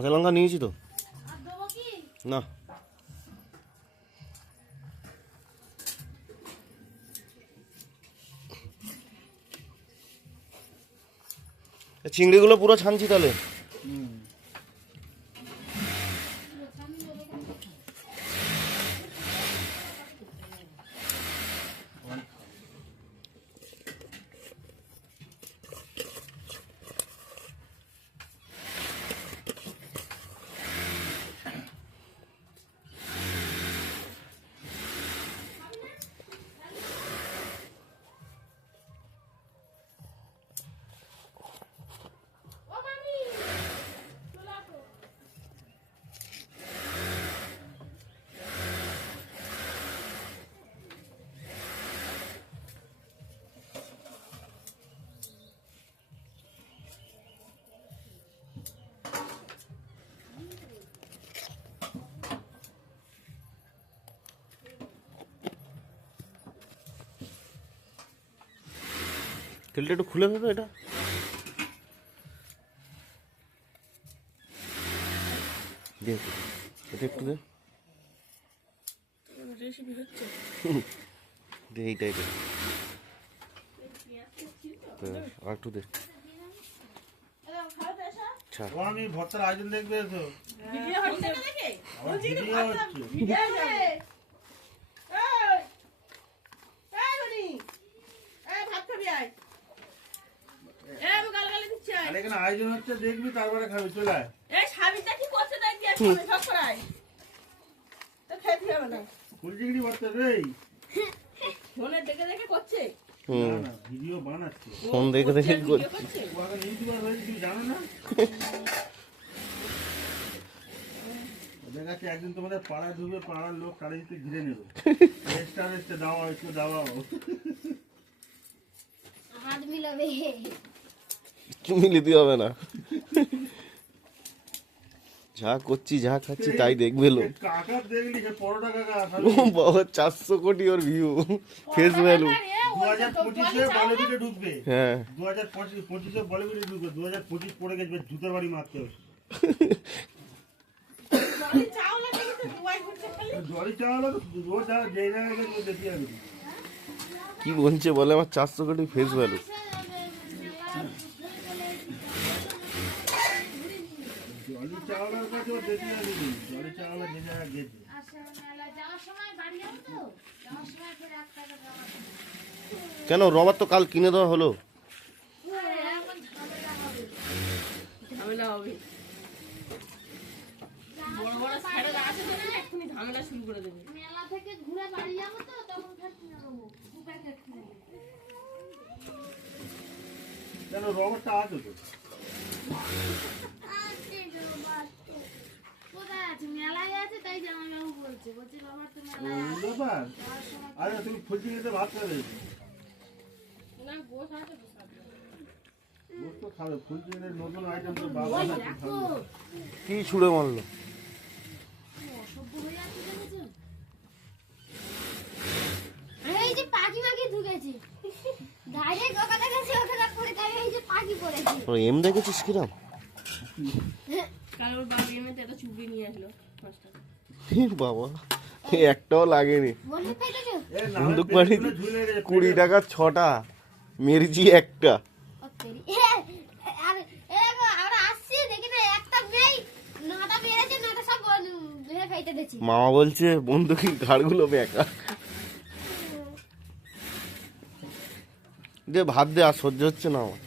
কাঁচা লঙ্কা নিয়েছি তো। না। চিংড়িগুলো পুরো ছানছি তাহলে। তেলটা একটু খুলে দেবে এটা? দে। এটা একটু দে। রেসিপি দে এইটা এটা আর একটু দে। ছাড় আমি ভর্তার আয়োজন দেখবে তো। ভিডিও হচ্ছে। আমার ভিডিও হচ্ছে ভিডিও হচ্ছে আর এখানে আয়োজন হচ্ছে দেখবি তারপরে খাবি চলে আয়। ফুল চিংড়ি ভর্তা রে। হুম। না না ভিডিও বানাচ্ছে। ফোন দেখে দেখে কর- ও আগে ইউটিউবার হয়েছে তুমি জানো না? ওদের একদিন তোমাদের পাড়ায় ঢুকবে পাড়ার লোক কারে দিতে ঘিরে নেবে। এক্সট্রা এক্সট্রা দাও একটু দাও হাত মিলাবে। তুমি নিতে হবে না যা করছি যা খাচ্ছি তাই দেখবে লোক বাবা চারশো কোটি ওর ভিউ ফেস ভ্যালু হ্যাঁ কি বলছে বলে আমার চারশো কোটি ফেস ভ্যালু জলি কাছে দেখি আমি জলি যে জায়গায় গেছে। কেন রবার তো কাল কিনে দেওয়া হলো? ঝামেলা হবে। বড় বড় স্যারেরা আছে তো না, এক্ষুনি ঝামেলা শুরু করে দেবে। মেলা থেকে ঘুরে বাড়ি যাব তো তখন ফের কিনে নেব দু প্যাকেট কিনে কেন রবারটা আছে তো আছে রবার তো। কোথায় আছে মেলায় আছে তাই জামাইবাবু বলছে বলছে বাবার তো মেলায় আছে ব্যাপার আরে তুমি ভাত খাবে? কি ছুড়ে মারলো? হয়ে এই যে পাখি মাখি ঢুকেছে। ডাইরেক্ট ওখানে গেছে ওখানে পড়ে তাই এই যে পাখি পড়েছে। ও এম দেখেছিস কিরাম? কাল ওর বাবা চুবড়ি নিয়ে আসলো। বাবা। একটাও লাগেনি। বন্দুক বাড়ি কুড়ি টাকা ছটা, মেরেছি একটা। মামা বলছে বন্ধুকি ঘাড়গুলো বেকা। দে ভাত দে, আর সহ্য হচ্ছে না আমার।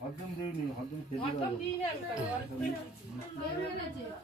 అర్థం దేవుని అర్థం తెలియదు అర్థం తీయాలి